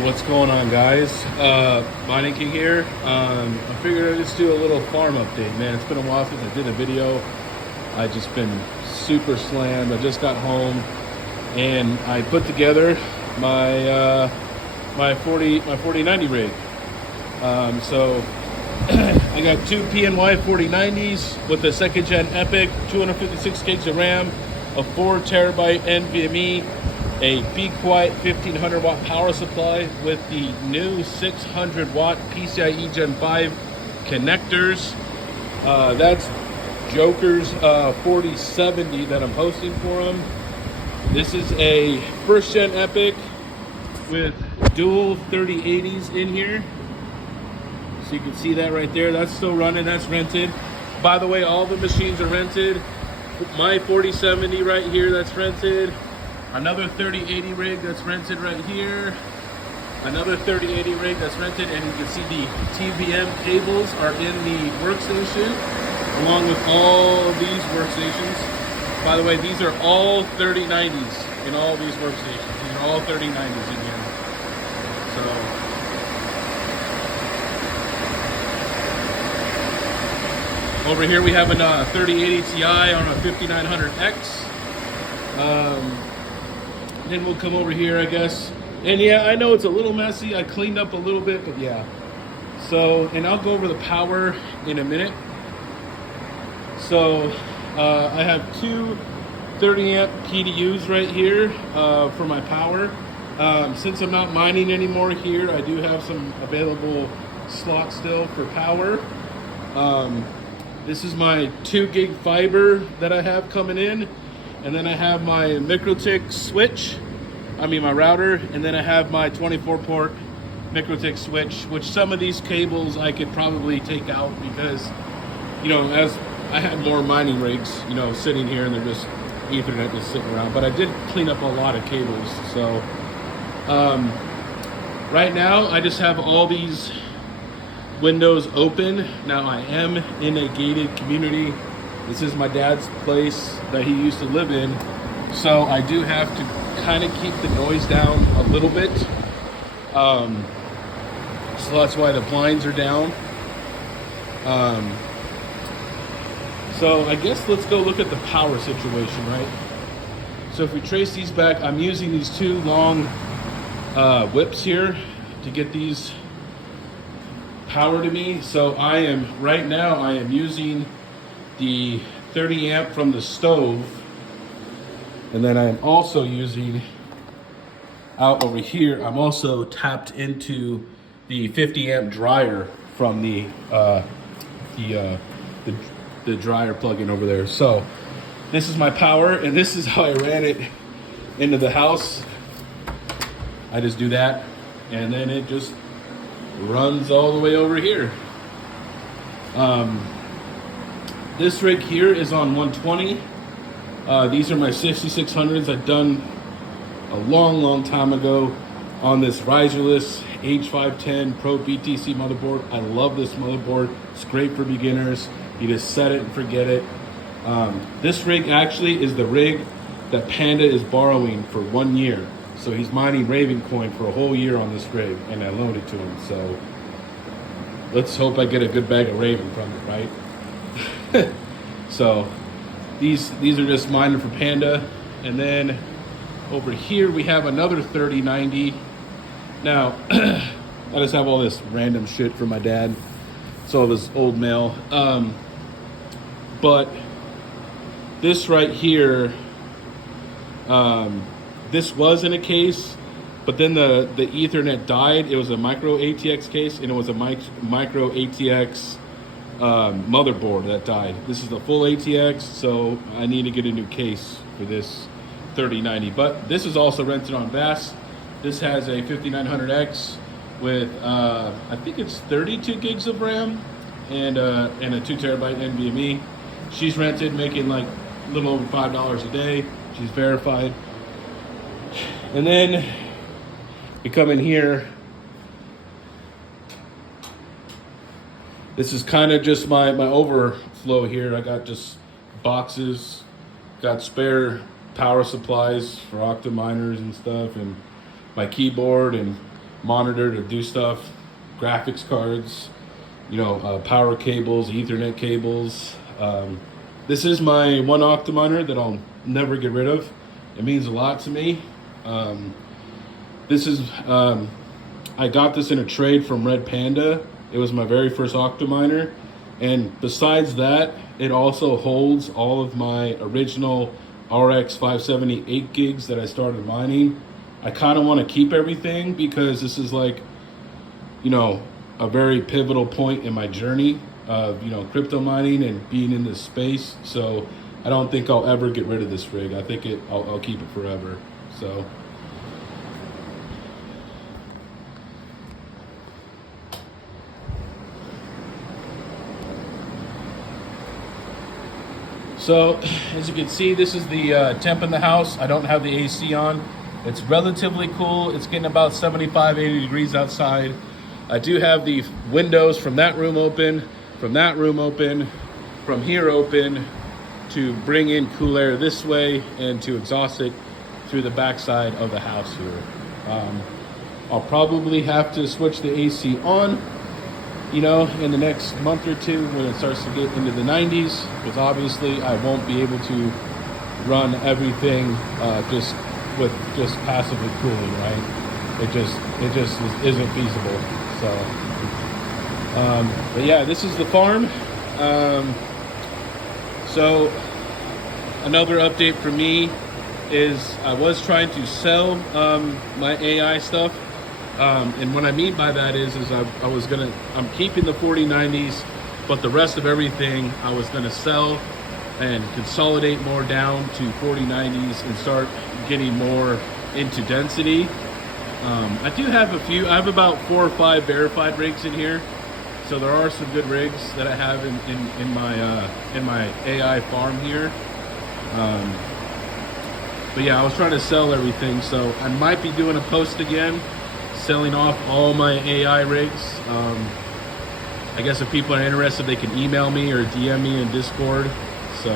Hey, what's going on, guys? Mining King here. I figured I'd just do a little farm update, man. It's been a while since I did a video. I've just been super slammed. I just got home and I put together my my 4090 rig. So I got two PNY 4090s with a second gen Epic, 256 gigs of RAM, a 4 terabyte NVMe, a Be Quiet 1500 watt power supply with the new 600 watt PCIe Gen 5 connectors. That's Joker's 4070 that I'm hosting for them. This is a first gen Epic with dual 3080s in here. So you can see that right there. That's still running, that's rented. By the way, all the machines are rented. My 4070 right here, that's rented. Another 3080 rig that's rented right here. Another 3080 rig that's rented, and you can see the TVM cables are in the workstation, along with all of these workstations. By the way, these are all 3090s in all these workstations. These are all 3090s in here. So over here we have a 3080 Ti on a 5900X. Then we'll come over here, I guess. And yeah, I know it's a little messy. I cleaned up a little bit, but yeah. So, and I'll go over the power in a minute. So, I have two 30 amp PDUs right here for my power. Since I'm not mining anymore here, I do have some available slots still for power. This is my 2 gig fiber that I have coming in. And then I have my MikroTik switch, my router, and then I have my 24 port MikroTik switch, which some of these cables I could probably take out because, as I have more mining rigs, sitting here and they're just Ethernet just sitting around. But I did clean up a lot of cables. So right now I just have all these windows open. Now I am in a gated community. This is my dad's place that he used to live in. So I do have to kind of keep the noise down a little bit. So that's why the blinds are down. So I guess let's go look at the power situation, right? So if we trace these back, I'm using these two long whips here to get these power to me. So right now I am using the 30 amp from the stove, and then I'm also using out over here, I'm also tapped into the 50 amp dryer from the dryer plug-in over there. So this is my power, and this is how I ran it into the house. I just do that, and then it just runs all the way over here. This rig here is on 120. These are my 6600s I've done a long time ago on this riserless H510 Pro BTC motherboard. I love this motherboard. It's great for beginners. You just set it and forget it. This rig actually is the rig that Panda is borrowing for 1 year. So he's mining Raven coin for a whole year on this rig, and I loaned it to him. So let's hope I get a good bag of Raven from it, right? So these are just mining for Panda. And then over here we have another 3090. Now I just have all this random shit for my dad. It's all this old mail. But this right here, this was in a case, but then the Ethernet died. It was a micro ATX case, and it was a micro ATX motherboard that died. This is the full ATX, so I need to get a new case for this 3090. But this is also rented on Vast. This has a 5900X with I think it's 32 gigs of RAM and a 2 terabyte NVMe. She's rented, making like a little over $5 a day. She's verified. And then we come in here. This is kind of just my overflow here. I got just boxes, got spare power supplies for Octa miners and stuff, and my keyboard and monitor to do stuff, graphics cards, power cables, Ethernet cables. This is my one Octominer that I'll never get rid of. It means a lot to me. This is, I got this in a trade from Red Panda. It was my very first Octominer. And besides that, it also holds all of my original RX 570 8 gigs that I started mining. I kind of want to keep everything because this is like, a very pivotal point in my journey of, crypto mining and being in this space. So I don't think I'll ever get rid of this rig. I think I'll keep it forever. So as you can see, this is the temp in the house. I don't have the AC on. It's relatively cool. It's getting about 75, 80 degrees outside. I do have the windows from that room open, from that room open, from here open to bring in cool air this way and to exhaust it through the backside of the house here. I'll probably have to switch the AC on, in the next month or two when it starts to get into the 90s, because obviously I won't be able to run everything just with passively cooling, right? It just isn't feasible. So, but yeah, this is the farm. So another update for me is I was trying to sell my AI stuff. And what I mean by that is I'm keeping the 4090s, but the rest of everything I was gonna sell and consolidate more down to 4090s and start getting more into density. I do have I have about 4 or 5 verified rigs in here. So there are some good rigs that I have in my AI farm here. But yeah, I was trying to sell everything. So I might be doing a post again, selling off all my AI rigs. I guess if people are interested, they can email me or DM me in Discord. So